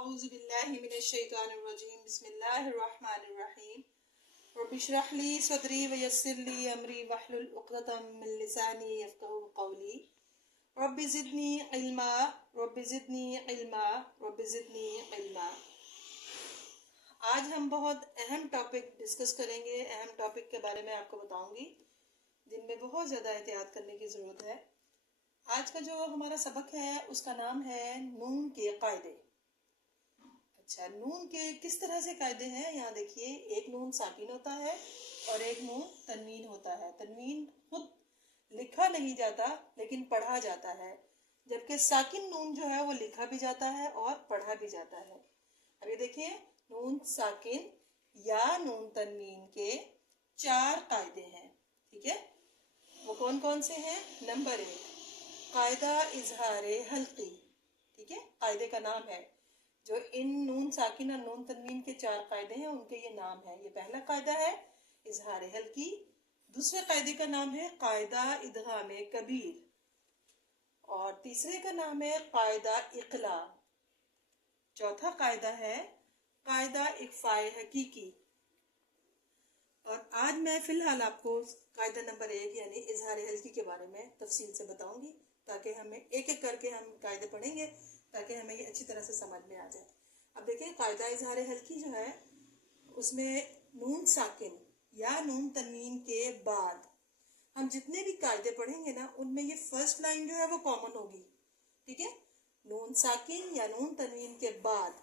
اعوذ باللہ من الشیطان الرجیم بسم اللہ الرحمن الرحیم رب اشرح لی صدری ویسر لی امری واحلل عقدۃ من لسانی یفقہوا قولی رب زدنی علما رب زدنی علما رب زدنی علما۔ آج ہم بہت اہم ٹاپک ڈسکس کریں گے، اہم ٹاپک کے بارے میں آپ کو بتاؤں گی جن میں بہت زیادہ احتیاط کرنے کی ضرورت ہے۔ آج کا جو ہمارا سبق ہے اس کا نام ہے نون کے قاعدے۔ اچھا، نون کے کس طرح سے قاعدے ہیں؟ یہاں دیکھیے، ایک نون ساکن ہوتا ہے اور ایک نون تنوین ہوتا ہے۔ تنوین خود لکھا نہیں جاتا لیکن پڑھا جاتا ہے، جبکہ ساکن نون جو ہے وہ لکھا بھی جاتا ہے اور پڑھا بھی جاتا ہے۔ اب یہ دیکھیے، نون ساکن یا نون تنوین کے 4 قاعدے ہیں، ٹھیک ہے؟ وہ کون کون سے ہیں؟ نمبر 1، قاعدہ اظہار حلقی، ٹھیک ہے؟ قاعدے کا نام ہے، جو ان نون ساکن اور نون تنوین کے 4 قاعدے ہیں ان کے یہ نام ہے۔ یہ پہلا قاعدہ ہے اظہار حلقی، دوسرے قاعدے کا نام ہے قاعدہ ادغام کبیر، اور تیسرے کا نام ہے قاعدہ اقلاع، چوتھا قاعدہ ہے قاعدہ اخفاء حقیقی۔ اور آج میں فی الحال آپ کو قاعدہ نمبر 1 یعنی اظہار حلقی کے بارے میں تفصیل سے بتاؤں گی، تاکہ ہمیں ایک ایک کر کے ہم قاعدے پڑھیں گے تاکہ ہمیں یہ اچھی طرح سے سمجھ میں آ جائے۔ اب دیکھیں، قاعدہ اظہار حلقی جو ہے اس میں نون ساکن یا نون تنوین کے بعد ہم جتنے بھی قاعدے پڑھیں گے نا، ان میں یہ فرسٹ لائن جو ہے وہ کامن ہوگی، ٹھیک ہے؟ نون ساکن یا نون تنوین کے بعد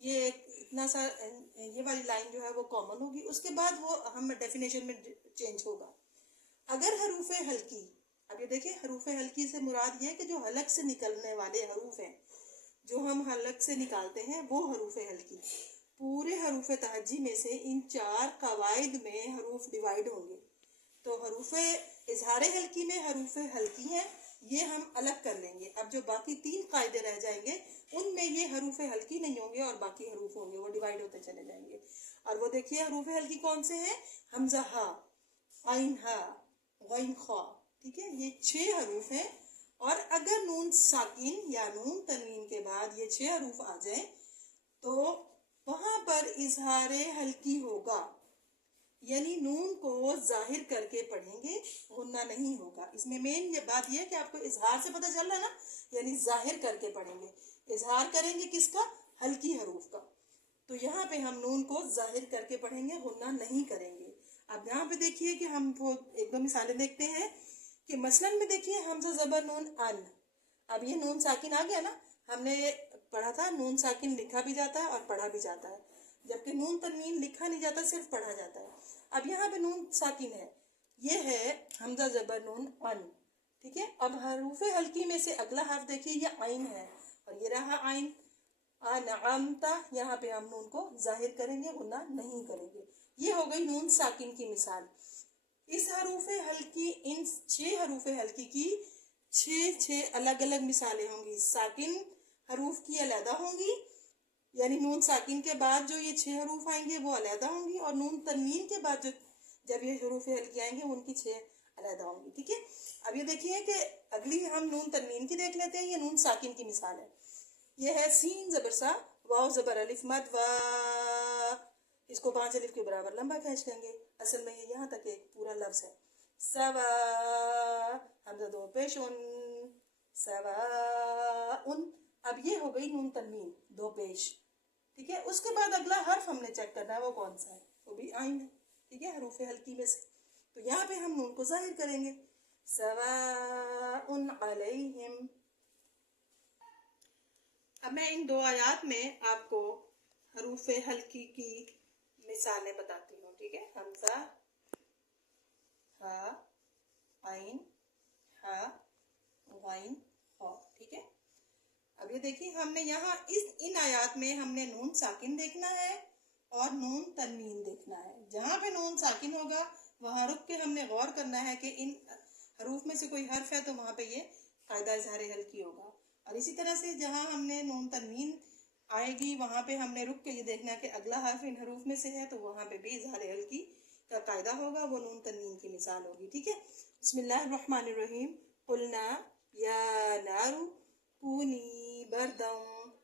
یہ اتنا سا یہ والی لائن جو ہے وہ کامن ہوگی، اس کے بعد وہ ہم ڈیفینیشن میں چینج ہوگا۔ اگر حروف حلقی، اب یہ دیکھیں، حروف حلقی سے مراد یہ کہ جو حلق سے نکلنے والے حروف ہیں، جو ہم حلق سے نکالتے ہیں وہ حروف حلقی۔ پورے حروف تہجی میں سے ان 4 قواعد میں حروف ڈیوائیڈ ہوں گے، تو حروف اظہار حلقی میں حروف حلقی ہیں، یہ ہم الگ کر لیں گے۔ اب جو باقی 3 قاعدے رہ جائیں گے ان میں یہ حروف حلقی نہیں ہوں گے اور باقی حروف ہوں گے، وہ ڈیوائیڈ ہوتے چلے جائیں گے۔ اور وہ دیکھیے، حروف حلقی کون سے ہیں؟ حمزہ ہا، عین ہا، غین خا، ٹھیک ہے؟ یہ 6 حروف ہیں، اور اگر نون ساکن یا نون تنوین کے بعد یہ 6 حروف آ جائیں تو وہاں پر اظہار حلقی ہوگا، یعنی نون کو ظاہر کر کے پڑھیں گے، غنہ نہیں ہوگا۔ اس میں مین یہ بات یہ ہے کہ آپ کو اظہار سے پتہ چل رہا ہے نا، یعنی ظاہر کر کے پڑھیں گے۔ اظہار کریں گے کس کا؟ حلقی حروف کا، تو یہاں پہ ہم نون کو ظاہر کر کے پڑھیں گے، غنہ نہیں کریں گے۔ اب یہاں پہ دیکھیے کہ ہم ایک دو مثالیں دیکھتے ہیں کہ مثلاً میں دیکھیے، حمزہ زبر نون ان، اب یہ نون ساکن آ گیا نا، ہم نے پڑھا تھا نون ساکن لکھا بھی جاتا ہے اور پڑھا بھی جاتا ہے، جبکہ نون تنوین لکھا نہیں جاتا، صرف پڑھا جاتا ہے۔ اب یہاں پہ نون ساکن ہے، یہ ہے حمزہ زبر نون ان، ٹھیک ہے؟ اب حروف حلقی میں سے اگلا حرف دیکھیے، یہ عین ہے، اور یہ رہا عین۔ انعمتا، یہاں پہ ہم نون کو ظاہر کریں گے، غنہ نہیں کریں گے۔ یہ ہو گئی نون ساکن کی مثال۔ اس حروف حلقی، ان 6 حروف حلقی کی 6 الگ الگ مثالیں ہوں گی۔ ساکن حروف کی علیحدہ ہوں گی، یعنی نون ساکن کے بعد جو یہ 6 حروف آئیں گے وہ علیحدہ ہوں گی، اور نون تنوین کے بعد جب یہ حروف حلقی آئیں گے ان کی 6 علیحدہ ہوں گی، ٹھیک ہے؟ اب یہ دیکھیے کہ اگلی ہم نون تنوین کی دیکھ لیتے ہیں، یہ نون ساکن کی مثال ہے۔ یہ ہے سین زبر سا، واو زبر الف مد وا، اس کو 5 الف کے برابر لمبا کھینچ لیں گے، اصل میں یہ یہاں تک ایک پورا لفظ ہے۔ سوا، حمزہ 2 پیش ان، سوا ان۔ اب یہ ہو گئی نون تنوین 2 پیش، ٹھیک ہے؟ اس کے بعد اگلا حرف ہم نے چیک کرنا ہے وہ کون سا ہے، وہ بھی عین ہے، ٹھیک ہے؟ حروف حلقی میں سے، تو یہاں پہ ہم نون کو ظاہر کریں گے، سواء علیہم۔ اب میں ان 2 آیات میں آپ کو حروف حلقی کی مثالیں بتاتی ہوں، ٹھیک ہے؟ حمزہ ہا، عین ہا، غین خا، ٹھیک ہے؟ اب یہ دیکھیں، ہم نے یہاں ان آیات میں ہم نے نون ساکن دیکھنا ہے اور نون تنوین دیکھنا ہے۔ جہاں پہ نون ساکن ہوگا وہاں رک کے ہم نے غور کرنا ہے کہ ان حروف میں سے کوئی حرف ہے تو وہاں پہ یہ قاعدہ اظہار حلقی ہوگا، اور اسی طرح سے جہاں ہم نے نون تنوین آئے گی وہاں پہ ہم نے رک کے یہ دیکھنا ہے کہ اگلا حرف ان حروف میں سے ہے تو وہاں پہ بھی اظہار حلقی کا قاعدہ ہوگا، وہ نون تنوین کی مثال ہوگی، ٹھیک ہے؟ بسم اللہ الرحمن الرحیم۔ قلنا یا نار کونی بردم